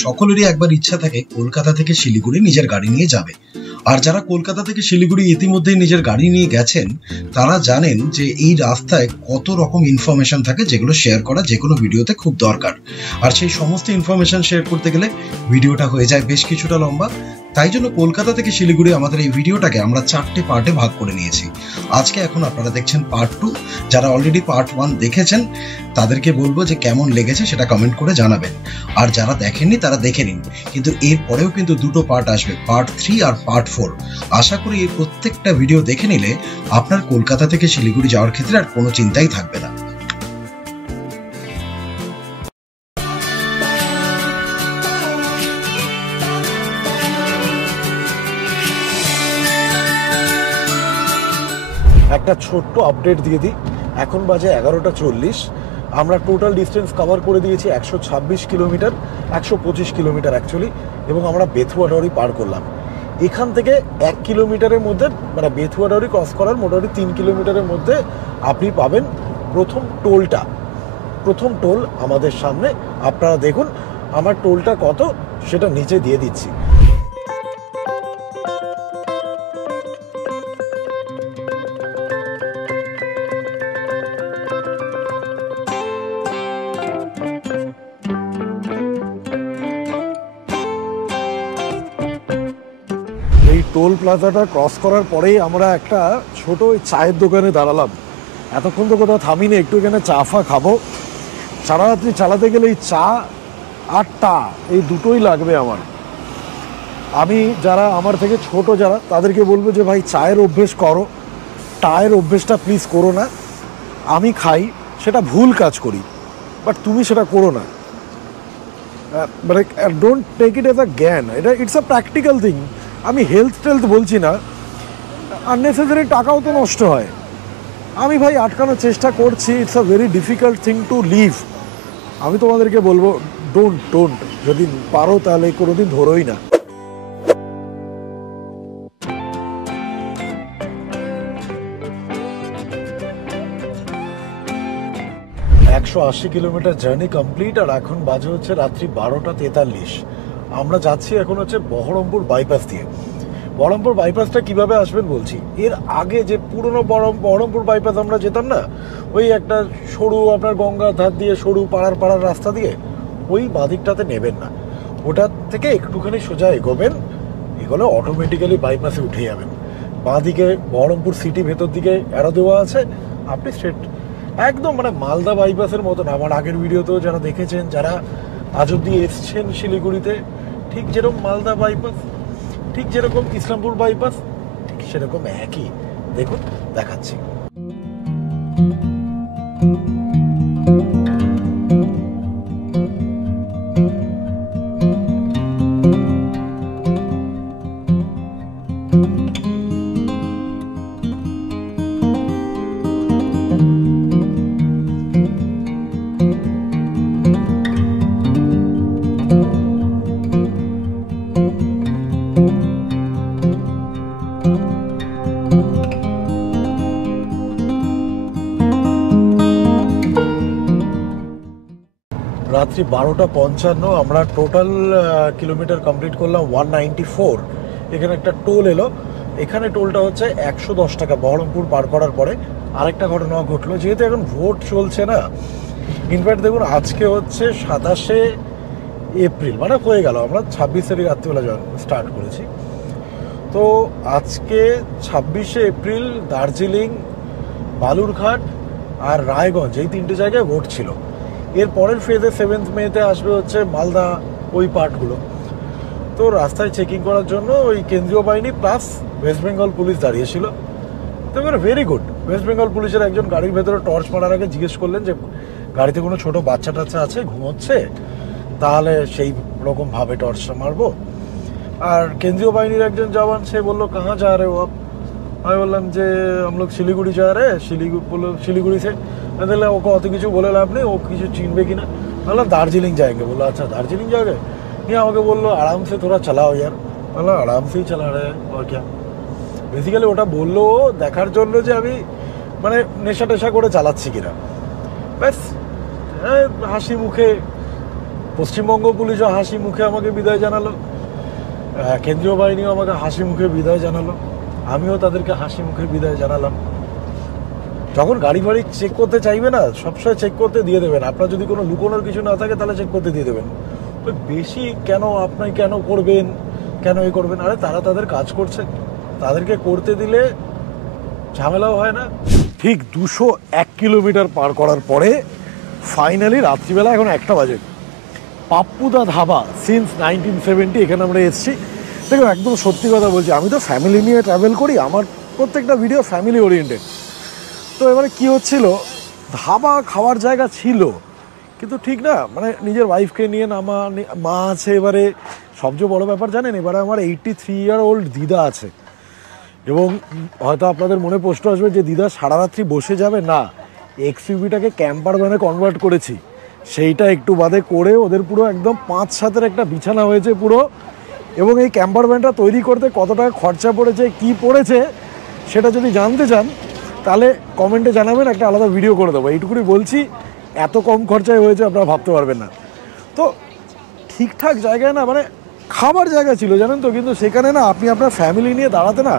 সকলেরই একবার ইচ্ছা থাকে কলকাতা থেকে শিলিগুড়ি নিজের গাড়ি নিয়ে যাবে। আর যারা কলকাতা থেকে শিলিগুড়ি ইতিমধ্যেই নিজের গাড়ি নিয়ে গেছেন তারা জানেন যে এই রাস্তায় কত রকম ইনফরমেশন থাকে যেগুলো শেয়ার করা যে কোনো ভিডিওতে খুব দরকার। আর সেই সমস্ত ইনফরমেশন শেয়ার করতে গেলে ভিডিওটা হয়ে যায় বেশ কিছুটা লম্বা। তাই জন্য কলকাতা থেকে শিলিগুড়ি আমাদের এই ভিডিওটাকে আমরা 4টে পার্টে ভাগ করে নিয়েছি। আজকে এখন আপনারা দেখছেন পার্ট 2। যারা অলরেডি পার্ট 1 দেখেছেন তাদেরকে বলবো যে কেমন লেগেছে সেটা কমেন্ট করে জানাবেন, আর যারা দেখেননি তারা দেখে নিন। কিন্তু এর পরেও কিন্তু দুটো পার্ট আসবে, পার্ট 3 আর পার্ট 4। আশা করি এই প্রত্যেকটা ভিডিও দেখে নিলে আপনার কলকাতা থেকে শিলিগুড়ি যাওয়ার ক্ষেত্রে আর কোনো চিন্তাই থাকবে না। একটা ছোট্ট আপডেট দিয়ে দিই, এখন বাজে 11:40। আমরা টোটাল ডিস্টেন্স কভার করে দিয়েছি 126 কিলোমিটার, 125 কিলোমিটার অ্যাকচুয়ালি, এবং আমরা বেথুয়া ডাওরি পার করলাম। এখান থেকে 1 কিলোমিটারের মধ্যে, মানে বেথুয়া ডাওরি ক্রস করার মোটামুটি 3 কিলোমিটারের মধ্যে আপনি পাবেন প্রথম টোলটা। প্রথম টোল আমাদের সামনে, আপনারা দেখুন আমার টোলটা কত সেটা নিচে দিয়ে দিচ্ছি। এই টোল প্লাজাটা ক্রস করার পরেই আমরা একটা ছোট চায়ের দোকানে দাঁড়ালাম। এতক্ষণ তো কোথাও থামিনি, একটু এখানে চা ফা খাবো। সারা রাত্রি চালাতে গেলে এই চা আর টা এই দুটোই লাগবে আমার। আমি যারা আমার থেকে ছোট যারা তাদেরকে বলবো যে ভাই চায়ের অভ্যেস করো, টায়ের অভ্যেসটা প্লিজ করো না। আমি খাই, সেটা ভুল কাজ করি, বাট তুমি সেটা করো না। মানে don't take it as a জ্ঞান, এটা ইটস আ প্র্যাকটিক্যাল থিং। আমি হেলথ বলছি না, আননেসেসারি টাকাও তো নষ্ট হয়। আমি ভাই আটকানোর চেষ্টা করছি, it's a very difficult thing to live. আমি তোমাদেরকে বলবো ডোন্ট, যদি পারো তাহলে কোনোদিন ধরোই না। 180 কিলোমিটার জার্নি কমপ্লিট, আর এখন বাজে হচ্ছে রাত্রি 12:43। আমরা যাচ্ছি এখন হচ্ছে বহরমপুর বাইপাস দিয়ে। বহরমপুর বাইপাসটা কিভাবে আসবেন বলছি। এর আগে যে পুরনো বহরমপুর বাইপাস আমরা যেতাম না, ওই একটা সরু আপনার গঙ্গার ধার দিয়ে সরু পাড়ার রাস্তা দিয়ে, ওই বাঁদিকটাতে নেবেন না। ওটা থেকে একটুখানি সোজা এগোবেন, এগোলে অটোমেটিক্যালি বাইপাসে উঠে যাবেন। বাঁদিকে বহরমপুর সিটি ভেতর দিকে অ্যারো দেওয়া আছে, আপনি স্ট্রেট একদম মানে মালদা বাইপাসের মতন। আমার আগের ভিডিওতেও যারা দেখেছেন, যারা আজ অব্দি এসছেন শিলিগুড়িতে, ঠিক যেরকম মালদা বাইপাস, ঠিক যেরকম ইসলামপুর বাইপাস, ঠিক সেরকম একই। দেখুন দেখাচ্ছি। রাত্রি 12:55 আমরা টোটাল কিলোমিটার কমপ্লিট করলাম 194। এখানে একটা টোল এলো, এখানে টোলটা হচ্ছে 110 টাকা বহরমপুর পার করার পরে। আরেকটা ঘটনা ঘটলো, যেহেতু এখন ভোট চলছে না, ইনফ্যাক্ট দেখুন আজকে হচ্ছে 27শে এপ্রিল, মানে হয়ে গেল, আমরা 26 তারিখ রাত্রিবেলা স্টার্ট করেছি। তো আজকে 26শে এপ্রিল দার্জিলিং, বালুরঘাট আর রায়গঞ্জ, এই 3টে জায়গায় ভোট ছিল। এর পরের ফেজে 7 মেতে আসবে হচ্ছে মালদা, ওই পার্টগুলো। তো রাস্তায় চেকিং করার জন্য ওই কেন্দ্রীয় বাহিনী প্লাস ওয়েস্ট বেঙ্গল পুলিশ দাঁড়িয়েছিল। তো এবার ভেরি গুড, ওয়েস্ট বেঙ্গল পুলিশের একজন গাড়ির ভেতরে টর্চ মারার আগে জিজ্ঞেস করলেন যে গাড়িতে কোনো ছোট বাচ্চা টাচ্চা আছে ঘুমোচ্ছে, তাহলে সেই রকমভাবে টর্চটা মারবো। আর কেন্দ্রীয় বাহিনীর একজন জওয়ান, সে বললো কাহা যা রে ও? আমি বললাম যে আমলোক শিলিগুড়ি যা রে, শিলিগুড়ি সে। দেখলে ওকে অত কিছু বলে লাভ নেই, ও কিছু চিনবে কিনা। বললাম দার্জিলিং যায়গে। বললো আচ্ছা দার্জিলিং যাবে। নিয়ে আমাকে বললো আরাম সে তোরা চালাও ইয়ার। বললাম আরাম সেই চালা রে আর क्या। বেসিক্যালি ওটা বললো দেখার জন্য যে আমি মানে নেশা টেশা করে চালাচ্ছি কিনা। ব্যাস হাসি মুখে পশ্চিমবঙ্গ পুলিশও হাসি মুখে আমাকে বিদায় জানালো, কেন্দ্রীয় বাহিনীও আমাকে হাসি মুখে বিদায় জানালো, আমিও তাদেরকে হাসি মুখে বিদায় জানালাম। যখন গাড়ি ফাড়ি চেক করতে চাইবে না, সবসময় চেক করতে দিয়ে দেবেন। আপনার যদি কোনো লুকোনোর কিছু না থাকে তাহলে চেক করতে দিয়ে দেবেন। তো বেশি কেন আপনি কেন করবেন, কেন এ করবেন? আরে তারা তাদের কাজ করছে, তাদেরকে করতে দিলে ঝামেলাও হয় না। ঠিক 201 কিলোমিটার পার করার পরে ফাইনালি রাত্রিবেলা, এখন 1টা বাজে, পাপ্পুদা ধাবা সিন্স 1970 এখানে আমরা এসেছি। দেখুন, একদম সত্যি কথা বলছি, আমি তো ফ্যামিলি নিয়ে ট্রাভেল করি, আমার প্রত্যেকটা ভিডিও ফ্যামিলি ওরিয়েন্টেড। তো এবারে কী হচ্ছিল, ধাবা খাওয়ার জায়গা ছিল কিন্তু ঠিক না, মানে নিজের ওয়াইফকে নিয়ে মা আছে। এবারে সবচেয়ে বড় ব্যাপার জানেন, এবারে আমার 83 ইয়ার ওল্ড দিদা আছে, এবং হয়তো আপনাদের মনে প্রশ্ন আসবে যে দিদা সারা রাত্রি বসে যাবে। না, এক্সইউভিটাকে ক্যাম্পার ভ্যানে কনভার্ট করেছি, সেইটা একটু বাদে করে ওদের পুরো একদম 5-7-এর একটা বিছানা হয়েছে পুরো। এবং এই ক্যাম্পার ভ্যানটা তৈরি করতে কত টাকা খরচা পড়েছে, কি পড়েছে, সেটা যদি জানতে চান তাহলে কমেন্টে জানাবেন, একটা আলাদা ভিডিও করে দেবো। এইটুকুনি বলছি, এত কম খরচায় হয়েছে আপনারা ভাবতে পারবেন না। তো ঠিকঠাক জায়গায় না, মানে খাবার জায়গা ছিল জানেন তো, কিন্তু সেখানে না আপনি আপনার ফ্যামিলি নিয়ে দাঁড়াতে না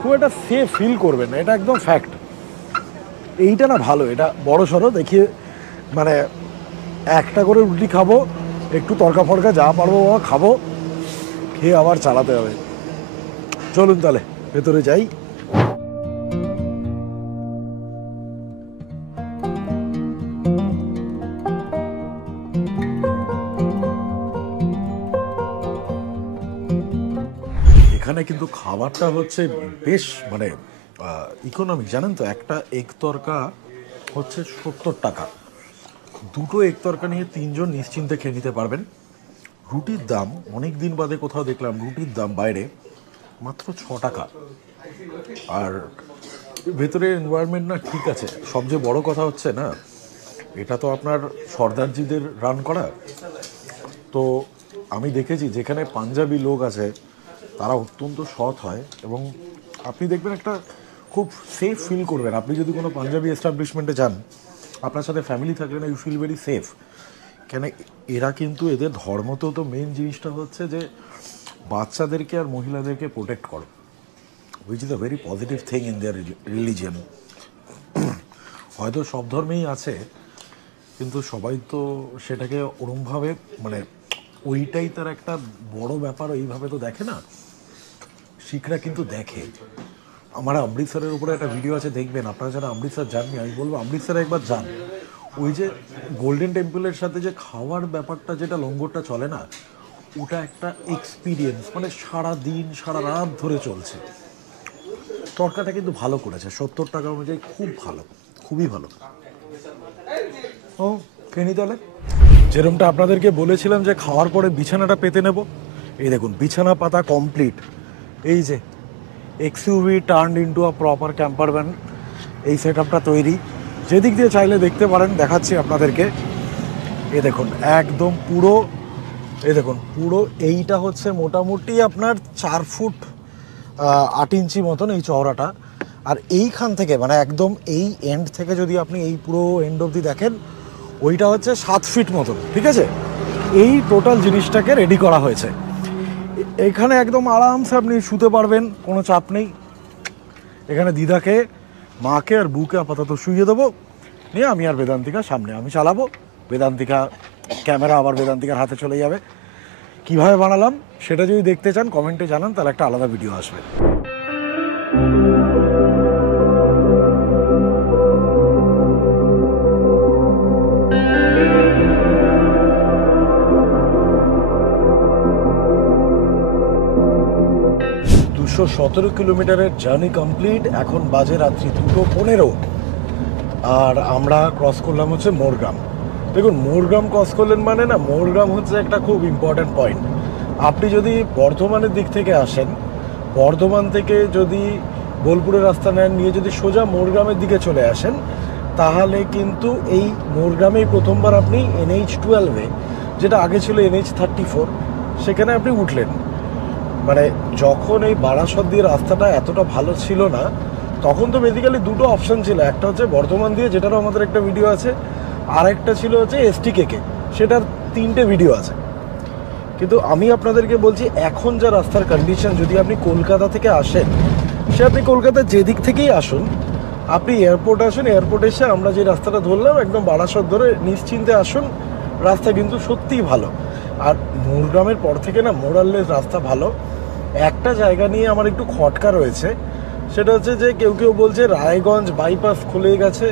খুব একটা সেফ ফিল করবেন না, এটা একদম ফ্যাক্ট। এইটা না ভালো, এটা বড় সড়ো দেখিয়ে, মানে একটা করে রুটি খাবো, একটু তরকা ফরকা যা পারবো বাবা খাবো, খেয়ে আবার চালাতে হবে। চলুন তাহলে ভেতরে যাই। এখানে কিন্তু খাবারটা হচ্ছে বেশ মানে ইকোনমিক, জানেন তো। একটা এগ তরকা হচ্ছে 70 টাকা, দুটো এগ তরকা নিয়ে 3 জন নিশ্চিন্তে খেয়ে নিতে পারবেন। রুটির দাম, অনেক দিন বাদে কোথাও দেখলাম রুটির দাম বাইরে মাত্র 6 টাকা। আর ভেতরের এনভায়রনমেন্ট না ঠিক আছে। সবচেয়ে বড় কথা হচ্ছে না, এটা তো আপনার সর্দারজিদের রান করা। তো আমি দেখেছি যেখানে পাঞ্জাবি লোক আছে তারা অত্যন্ত সৎ হয়, এবং আপনি দেখবেন একটা খুব সেফ ফিল করবেন। আপনি যদি কোনো পাঞ্জাবি এস্টাবলিশমেন্টে যান, আপনার সাথে ফ্যামিলি থাকলে না, ইউ ফিল ভেরি সেফ। কেন, এরা কিন্তু এদের ধর্মতেও তো মেন জিনিসটা হচ্ছে যে বাচ্চাদেরকে আর মহিলাদেরকে প্রোটেক্ট করো, which is a very positive thing in their religion. হয়তো সব ধর্মেই আছে, কিন্তু সবাই তো সেটাকে ওরমভাবে, মানে ওইটাই তার একটা বড় ব্যাপার, এইভাবে তো দেখে না। শিখরা কিন্তু দেখে। আমার অমৃতসরের উপরে একটা ভিডিও আছে, দেখবেন। আপনারা যারা অমৃতসর যাননি, আমি বলবো অমৃতসরে একবার যান। ওই যে গোল্ডেন টেম্পলের সাথে যে খাওয়ার ব্যাপারটা, যেটা লঙ্গরটা চলে না, ওটা একটা এক্সপিরিয়েন্স, মানে সারা দিন সারা রাত ধরে চলছে। তরকাটা কিন্তু ভালো করেছে, 70 টাকা অনুযায়ী খুব ভালো, খুবই ভালো। ও খেয়ে তাহলে, যেরকমটা আপনাদেরকে বলেছিলাম যে খাওয়ার পরে বিছানাটা পেতে নেব, এই দেখুন বিছানা পাতা কমপ্লিট। এই যে XUV turned into a proper camper van, এই সেট আপটা তৈরি। যেদিক দিয়ে চাইলে দেখতে পারেন, দেখাচ্ছি আপনাদেরকে। এই দেখুন একদম পুরো, এই দেখুন পুরো এইটা হচ্ছে মোটামুটি আপনার 4 ফুট 8 ইঞ্চি মতন এই চওড়াটা। আর এইখান থেকে, মানে একদম এই এন্ড থেকে যদি আপনি এই পুরো এন্ড অবধি দেখেন, ওইটা হচ্ছে 7 ফিট মতন, ঠিক আছে। এই টোটাল জিনিসটাকে রেডি করা হয়েছে। এখানে একদম আরামসে আপনি শুতে পারবেন, কোনো চাপ নেই। এখানে দিদাকে, মাকে আর বুকে আপাতত শুইয়ে দেবো, নিয়ে আমি আর বেদান্তিকা সামনে, আমি চালাবো, বেদান্তিকা ক্যামেরা আবার বেদান্তিকার হাতে চলে যাবে। কিভাবে বানালাম সেটা যদি দেখতে চান কমেন্টে জানান, তাহলে একটা আলাদা ভিডিও আসবে। 217 কিলোমিটারের জার্নি কমপ্লিট। এখন বাজে রাত্রি 2:15, আর আমরা ক্রস করলাম হচ্ছে মোরগ্রাম। দেখুন, মোরগ্রাম ক্রস করলেন মানে না, মোরগ্রাম হচ্ছে একটা খুব ইম্পর্ট্যান্ট পয়েন্ট। আপনি যদি বর্ধমানের দিক থেকে আসেন, বর্ধমান থেকে যদি বোলপুরের রাস্তা নেন, নিয়ে যদি সোজা মোরগ্রামের দিকে চলে আসেন, তাহলে কিন্তু এই মোরগ্রামেই প্রথমবার আপনি NH-12-এ, যেটা আগে ছিল NH-34, সেখানে আপনি উঠলেন। মানে যখন এই বারাসত দিয়ে রাস্তাটা এতটা ভালো ছিল না, তখন তো বেসিক্যালি দুটো অপশান ছিল। একটা হচ্ছে বর্ধমান দিয়ে, যেটারও আমাদের একটা ভিডিও আছে, আর একটা ছিল হচ্ছে STK, সেটার 3টে ভিডিও আছে, কিন্তু আমি আপনাদেরকে বলছি এখন যা রাস্তার কন্ডিশন, যদি আপনি কলকাতা থেকে আসেন, সে আপনি কলকাতার যেদিক থেকেই আসুন, আপনি এয়ারপোর্ট আসুন, এয়ারপোর্ট এসে আমরা যে রাস্তাটা ধরলাম একদম বারাসত ধরে নিশ্চিন্তে আসুন, রাস্তা কিন্তু সত্যিই ভালো। আর মোরগ্রামের পর থেকে না মোরাললেস রাস্তা ভালো। একটা জায়গা নিয়ে আমার একটু খটকা রয়েছে, সেটা হচ্ছে যে কেউ কেউ বলছে রায়গঞ্জ বাইপাস খুলে গেছে,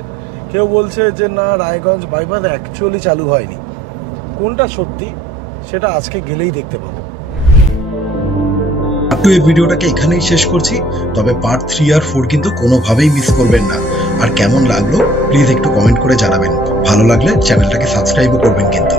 কেউ বলছে যে না রায়গঞ্জ বাইপাস অ্যাকচুয়ালি চালু হয়নি। কোনটা সত্যি সেটা আজকে গেলেই দেখতে পাবো। একটু এই ভিডিওটাকে এখানেই শেষ করছি, তবে পার্ট 3 আর 4 কিন্তু কোনোভাবেই মিস করবেন না। আর কেমন লাগলো প্লিজ একটু কমেন্ট করে জানাবেন, ভালো লাগলে চ্যানেলটাকে সাবস্ক্রাইবও করবেন কিন্তু।